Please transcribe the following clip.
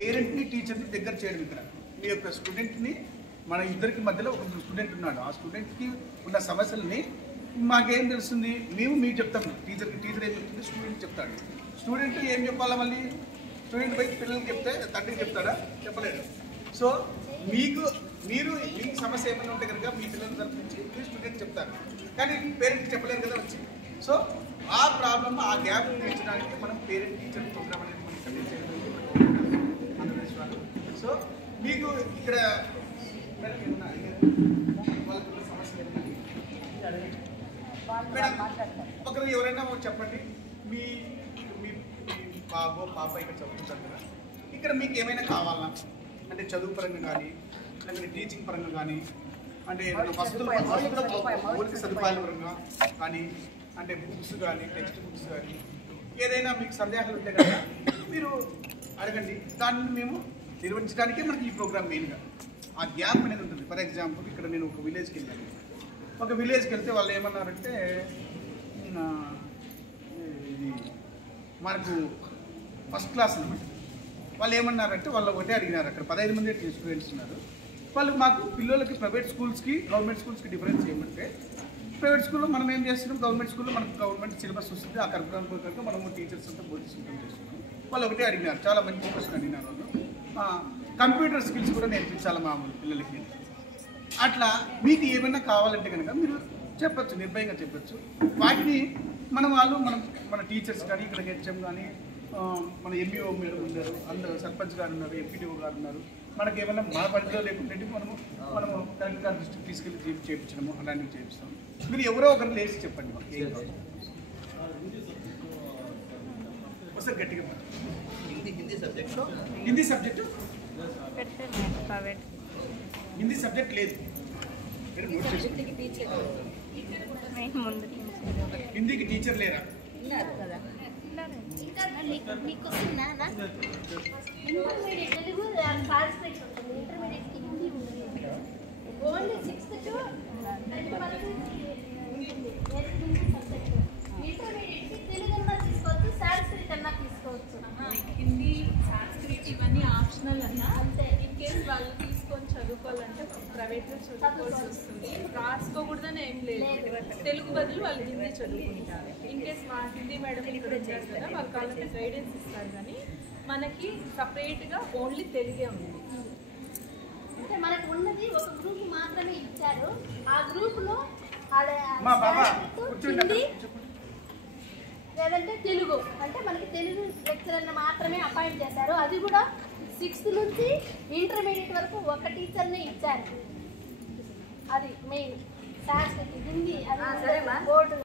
పేరెంట్ని టీచర్ని దగ్గర చేయడం ఇక్కడ మీ యొక్క స్టూడెంట్ని మన ఇద్దరికి మధ్యలో ఒక స్టూడెంట్ ఉన్నాడు. ఆ స్టూడెంట్కి ఉన్న సమస్యలని మాకేం తెలుస్తుంది, మేము మీకు చెప్తాము. టీచర్ ఏం చెప్తుంది, స్టూడెంట్ చెప్తాడు. స్టూడెంట్ ఏం చెప్పాలా, మళ్ళీ స్టూడెంట్ పై పిల్లలకి చెప్తే తండ్రికి చెప్తాడా, చెప్పలేడు. సో మీకు సమస్య ఏమైనా ఉంటే కనుక మీ పిల్లల తరఫు నుంచి మీరు స్టూడెంట్ చెప్తారు, కానీ పేరెంట్కి చెప్పలేరు కదా వచ్చి. సో ఆ ప్రాబ్లమ్, ఆ గ్యాప్ తీర్చడానికి మనం పేరెంట్ టీచర్ ప్రోగ్రామ్ అనేది మనం కండక్ట్ చేయడం. సో మీకు ఇక్కడ ఒకరు ఎవరైనా చెప్పండి, మీ మీ బాబు పాప ఇక్కడ చదువుకుంటారు కదా, ఇక్కడ మీకు ఏమైనా కావాలా అంటే చదువు పరంగా కానీ, లేకపోతే టీచింగ్ పరంగా కానీ, అంటే మౌలిక సదుపాయాల పరంగా కానీ, అంటే బుక్స్ కానీ, టెక్స్ట్ బుక్స్ కానీ, ఏదైనా మీకు సందేహాలు ఉంటే కదా మీరు అడగండి. దాన్ని మేము నిర్వహించడానికే మనకి ఈ ప్రోగ్రామ్ మెయిన్గా. ఆ గ్యాప్ అనేది ఉంటుంది. ఫర్ ఎగ్జాంపుల్ ఇక్కడ నేను ఒక విలేజ్కి వెళ్ళాను. ఒక విలేజ్కి వెళ్తే వాళ్ళు ఏమన్నారంటే, ఇది మనకు ఫస్ట్ క్లాస్ అనమాట. వాళ్ళు ఏమన్నారంటే, వాళ్ళు ఒకటే అడిగినారు. అక్కడ 15 మంది స్టూడెంట్స్ ఉన్నారు. వాళ్ళు మాకు పిల్లలకి ప్రైవేట్ స్కూల్స్కి గవర్నమెంట్ స్కూల్స్కి డిఫరెన్స్ ఏమంటే, ప్రైవేట్ స్కూల్లో మనం ఏం చేస్తున్నాం, గవర్నమెంట్ స్కూల్లో మనకు గవర్నమెంట్ సిలబస్ వస్తుంది. ఆ కరికులం ప్రకారం మనము టీచర్స్ అంతా బోధిస్తుంటాం చేస్తున్నాం. వాళ్ళు ఒకటే అడిగినారు, చాలా మంచి క్వశ్చన్ అడిగినారు. వాళ్ళు కంప్యూటర్ స్కిల్స్ కూడా నేర్పించాలి మా పిల్లలకి. అట్లా మీకు ఏమైనా కావాలంటే కనుక మీరు చెప్పచ్చు, నిర్భయంగా చెప్పచ్చు. వాటిని మన టీచర్స్ కానీ, ఇక్కడ హెచ్ఎం కానీ, మన ఎంఈఓ మేడం ఉన్నారు, అందరూ సర్పంచ్ గారు ఉన్నారు, ఎంపీటీఓ గారు ఉన్నారు. మనకి ఏమైనా మన పరిధిలో లేకుంటే మనము కలెక్టర్ గారి దృష్టికి తీసుకెళ్ళి చేయించడము అలాంటివి చేయిస్తాము. మీరు ఎవరో ఒకరు లేచి చెప్పండి మాకు ఏం కావాలి. ఒకసారి గట్టిగా హిందీ సబ్జెక్టు హిందీ సబ్జెక్ట్ లేదు, హిందీకి టీచర్ లేరా? హిందీ, సాంస్క్రిట్ ఇవన్నీ ఆప్షనల్ అన్నా. అంతే, ఇన్ కేస్ వాళ్ళు తీసుకొని చదువుకోవాలంటే ప్రైవేట్లో చదువుకోవాల్సి వస్తుంది. రాసుకోకూడదని ఏం లేదు, తెలుగు బదులు వాళ్ళు హిందీ చదువుకుంటారు. ఇన్ కేస్ మా హిందీ మేడం ఇక్కడ వచ్చారు కదా, వాళ్ళు కావాలంటే గైడెన్స్ ఇస్తారు. కానీ మనకి సపరేట్గా ఓన్లీ తెలుగే ఉంది. అంటే మనకు ఉన్నది ఒక గ్రూప్ మాత్రమే ఇచ్చారు. ఆ గ్రూప్లో లేదంటే తెలుగు అంటే మనకి తెలుగు లెక్చరర్ని మాత్రమే అపాయింట్ చేశారు. అది కూడా 6th నుంచి ఇంటర్మీడియట్ వరకు ఒక టీచర్నే ఇచ్చారు. అది మెయిన్. సాంస్క్రిట్, హిందీ అది బోర్డు